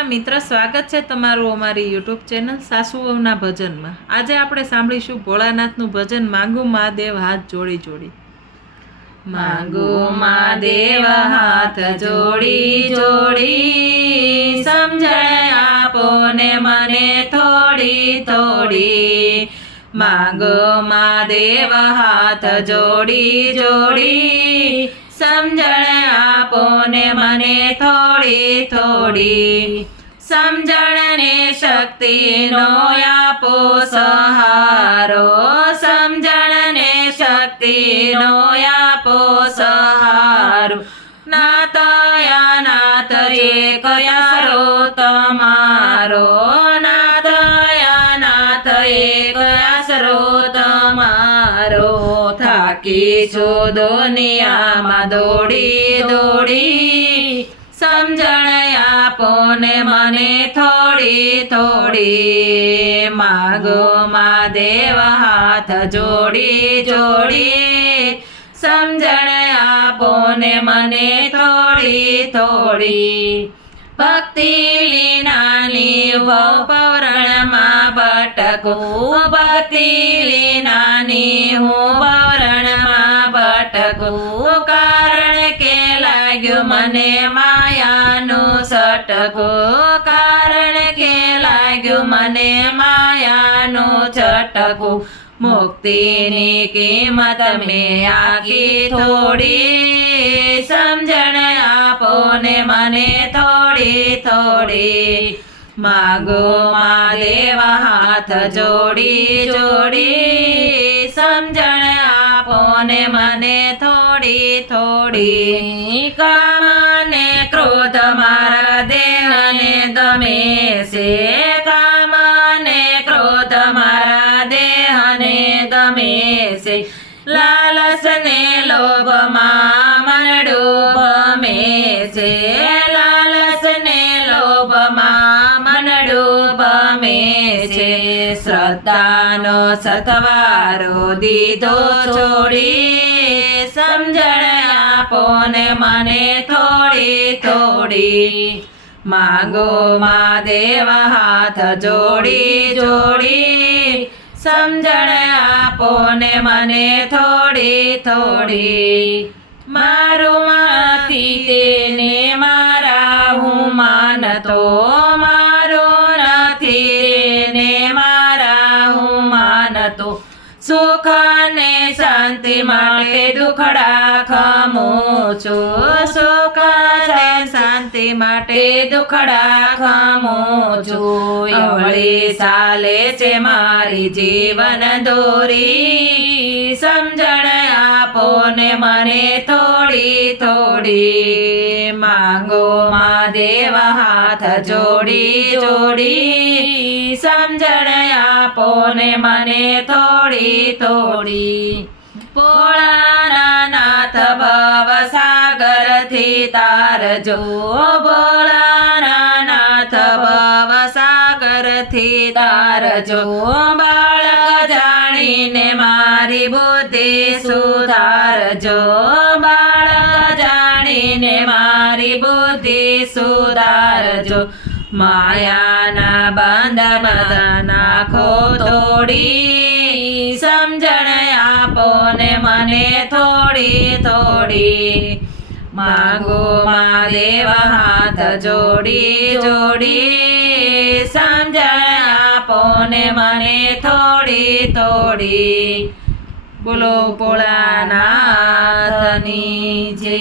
કૃષ્ણ મિત્ર, સ્વાગત છે તમારું અમારી યુટ્યુબ ચેનલ સાસુઓના ભજનમાં। આજે આપણે સાંભળીશું ભોળાનાથનું ભજન માંગુ મહાદેવ હાથ જોડી જોડી। માંગુ મહાદેવ હાથ જોડી જોડી, સમજણ આપો ને મને થોડી થોડી। માંગો મહાદેવ હાથ જોડી જોડી, સમજણ આપો ને મને થોડી થોડી। સમજણ ને શક્તિ નો આપો સહારો, સમજણ ને શક્તિ નો આપો સહારો। નાથ નાથ રે કયારો તમારો, નાથ નાથ એક આશરો તમારો। થાકી છું દુનિયામાં દોડી દોડી, સમજણ આપો ને મને થોડી થોડી। માગો મહાદેવ હાથ જોડી જોડી, સમજણ આપો ને મને થોડી થોડી। ભક્તિ વિનાની પવરણમાં ભટકું, ભક્તિ વિનાની હું પવરણમાં ભટકું। કારણ કે લાગ્યું મને માયાનું સટકું, કારણ કે લાગ્યું મને માયાનું છટકું। મુક્તિની કિંમત મેં આખી થોડી, સમજણ આપો ને મને થોડી થોડી। માગો મહાદેવ હાથ જોડી જોડી, સમજણ આપો ને મને થોડી થોડી। કામ ને ક્રોધ મારા દેહને ગમે છે, કામ ને ક્રોધ મારા દેહને ગમે છે। લાલચ ને લોભમાં મનડું ભમે છે, લાલચ ને લોભમાં મનડું ભમે છે। શ્રદ્ધાનો સથવારો દીધો છોડી, સમજણ આપો ને મને થોડી થોડી। માગો મહાદેવ હાથ જોડી જોડી, સમજણ આપો ને મને થોડી થોડી। મારું નથી તેને મારા હું માનતો, મારું નથી તેને મારા હું માનતો। સુખ ને શાંતિ માટે દુખડા ખમું છું, સુખ ને શાંતિ માટે દુખડા ખમું છું। અવળી ચાલે છે મારી જીવન દોરી, સમજણ આપો ને મને થોડી થોડી। માંગો મહાદેવ હાથ જોડી જોડી, સમજણ આપો ને મને થોડી થોડી। ભોળાનાથ ભવ સાગર થી તારજો, ભોળાનાથ ભવ સાગર થી તારજો। બાળક જાણીને મારી બુદ્ધિ સુધારજો, બાળક જાણીને મારી બુદ્ધિ સુધારજો। માયાના બંધન નાખો તોડી, સમજણ આપો ને મને થોડી થોડી। માગો મહાદેવ હાથ જોડી જોડી, સમજણ આપો ને મને થોડી થોડી। બોલો ભોળાનાથની જય।